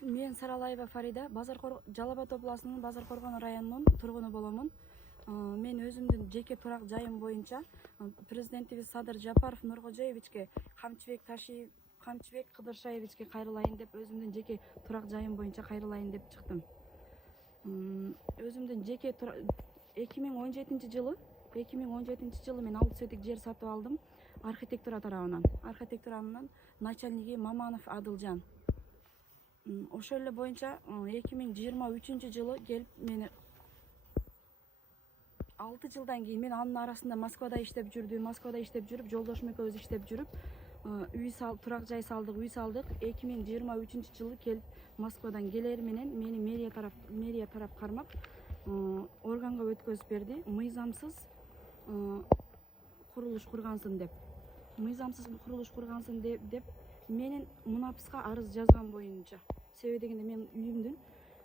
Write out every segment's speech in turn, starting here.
Мен Саралаева Фарида, Жалал Абад областынын Базар Коргон районунун тургуну боломун. Мен өзүмдүн жеке турак жайым боюнча президентибиз Садыр Жапаров Нуркожоевичке, Камчыбек Кыдыршаевичке кайрылайын деп, өзүмдүн жеке турак жайым боюнча кайрылайын деп чыктым. Өзүмдүн жеке 2017 жылы мен 6 сотик жер сатып алдым архитектура тарабынан. Архитектуранын начальниги Маманов Адылжан. Ошол эле боюнча 2023 жылы келип мени 6 жылдан кийин мен анын арасында Москвада иштеп жүрүп, жолдошум экөөбүз иштеп жүрүп, турак жай салдык, үй салдык. 2023 жылы келип Москвадан келери менен мени мэрия тарап кармап органга өткөзүп берди. Мыйзамсыз курулуш кургансың деп. Деп менин МУНАПСка арыз жазган боюнча. Себеби дегенде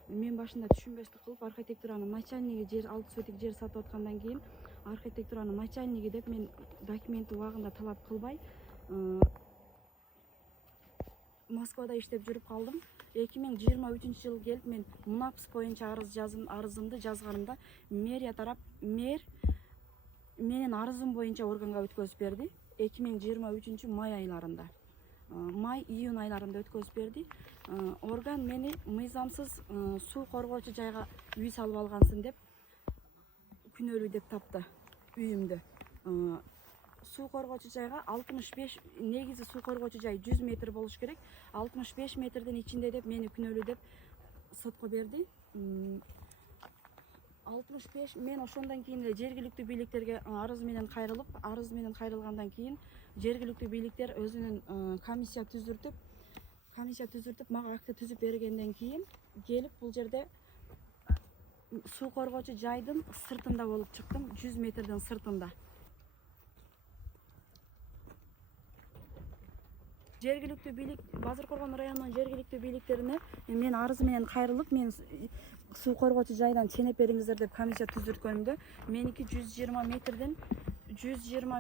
мен башында түшүнбөстүк кылып архитектуранын начальниги 6 сотик жер сатып аткандан кийин архитектуранын начальниги деп мен документти убагында талап кылбай Москвада иштеп жүрүп калдым. 2023 жылы келип мен МУНАПС боюнча арызымды жазганымда мэр менин арызым боюнча органга өткөзүп берди. 2023 май айларында. Май-июнь айларында өткөзүп берди. Орган мени мыйзамсыз суу коргоочу жайга үй салып алгансың деп күнөөлүү деп тапты үйүмдү. Суу коргоочу жайга 65, негизи суу коргоочу жай 100 метр болуш керек. 65 метрдин ичинде деп мени күнөөлүү деп сотко берди. 65 мен ошондон кийин эле жергиликтүү бийликтерге арыз менен кайрылгандан кийин жергиликтүү бийликтер өзүнүн комиссия түзүртүп мага акты түзүп бергенден кийин келип бул жерде суу коргоочу жайдын сыртында болуп чыктым, 100 метрдин сыртында. Жергиликтүү бийлик, Базар Коргон районунун жергиликтүү бийликтерине мен арыз менен кайрылып, мен суу коргоочу жайдан ченеп бериңиздер деп комиссия түзүрткөнүмдө меники 120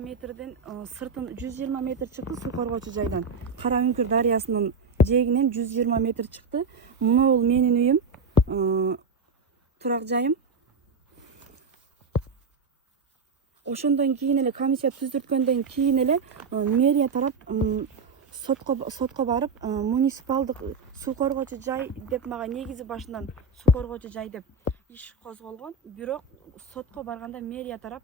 метрдин сыртын 120 метр чыкты суу коргоочу жайдан. Кара Үңкүр дарыясынын жээгинен 120 метр чыкты. Мына бул менин үйүм, турак жайым. Ошондон кийин эле комиссия түзүрткөндөн кийин эле мэрия тарап сотко барып муниципалдык суу коргоочу жай деп мага негизи башынан суу коргоочу жай деп иш козголгон. Бирок сотко барганда мэрия тарап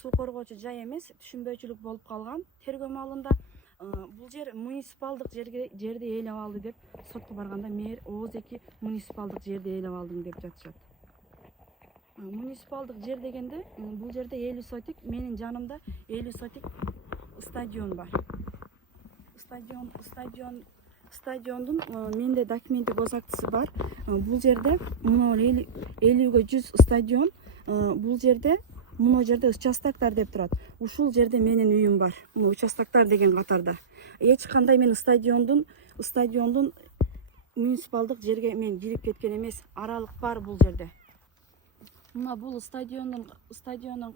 суу коргоочу жай эмес, түшүнбөчүлүк болуп калган. Тергөө маалында бул жер муниципалдык жерди ээлеп алды деп сотко барганда мэр ооз-2 муниципалдык жерди ээлеп алдың деп жатышат. Муниципалдык жер дегенде бул жерде 50 сотик, менин жанымда 50 сотик стадион бар. Стадиондун менде документи гос актысы бар. Бул жерде мына 50-ге 100 стадион. Бул жерде участоктор деп турат. Ушул жерде менин үйүм бар. Мына участоктор деген катарда. Эч кандай мен стадиондун муниципалдык жерге мен кирип кеткен эмес. Аралык бар бул жерде. Мына бул стадиондун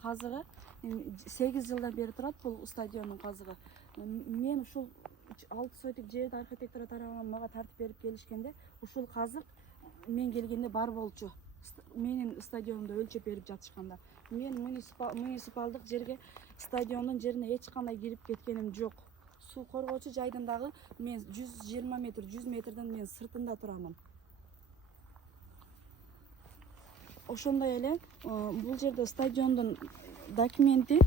казыгы 8 жылдан бери турат бул стадиондун казыгы. Мен ушул 6 сотик жерди архитектура тарабынан мага тартип берип келишкенде, ушул казык мен келгенде бар болчу. Менин стадионумду өлчөп берип жатышканда. Мен муниципалдык жерге, стадиондун жерине эч кандай кирип кеткеним жок. Суу коргоочу жайдын дагы мен 120 метр, 100 метрдин мен сыртында турамын. Ошондой эле бул жерде стадиондун документинде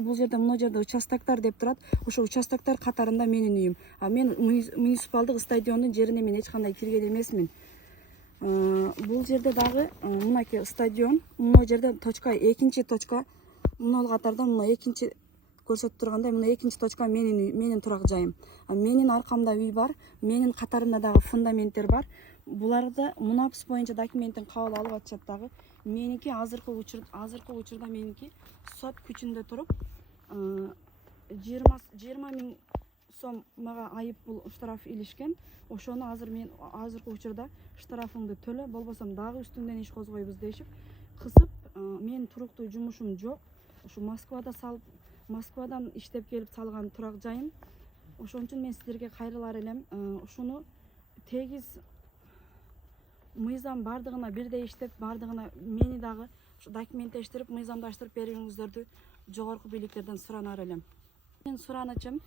бул жерде мына жерде участоктор деп турат. Ошо участоктор катарында менин үйүм. Мен муниципалдык стадиондун жерине мен эч кандай кирген эмесмин. Бул жерде дагы мынакей стадион, мына жерде экинчи точка, мына катарда мына экинчи көрсөтүп тургандай, мына экинчи точка менин турак жайым. Менин аркамда үй бар, менин катарымда дагы фундаменттер бар. Буларды МУНАПС боюнча документин кабыл алып атышат дагы. Меники азыркы учурда меники сот күчүндө туруп 20 миң сом мага айып бул штраф илишкен. Ошону азыр мен азыркы учурда штрафыңды төлө, болбосо дагы үстүңдөн иш козгойбуз дешип кысып, мен туруктуу жумушум жок. Ушу Москвадан иштеп келип салган турак жайым. Ошон үчүн мен силерге кайрылар элем. Ушуну тегиз мыйзам бардыгына бирдей иштеп, бардыгына мени дагы документтештирип, мыйзамдаштырып берүүңүздөрдү жогорку бийликтерден суранар элем. Менин суранычым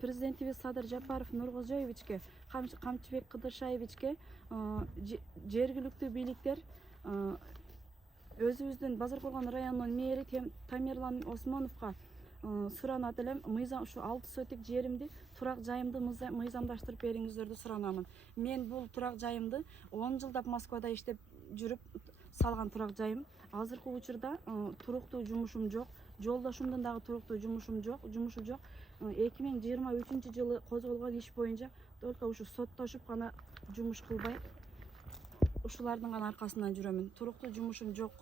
президентибиз Садыр Жапаров Нуркожоевичке, Камчыбек Кыдыршаевичке жергиликтүү бийликтер өзүбүздүн Базаркулган районунун мэри Тамерлан Осмоновго суранат элем. Мыйзам ушу 6 сотик жеримди, турак жайымды мыйзамдаштырып бериңиздерди суранамын. Мен бул турак жайымды 10 жылдап Москвада иштеп жүрүп салган турак жайым. Азыркы учурда туруктуу жумушум жок. Жолдошумдун дагы туруктуу жумушу жок. 2023 жылы козголгон иш боюнча только ушу соттошуп гана жумуш кылбай, ушулардын гана аркасынан жүрөмүн. Туруктуу жумушум жок.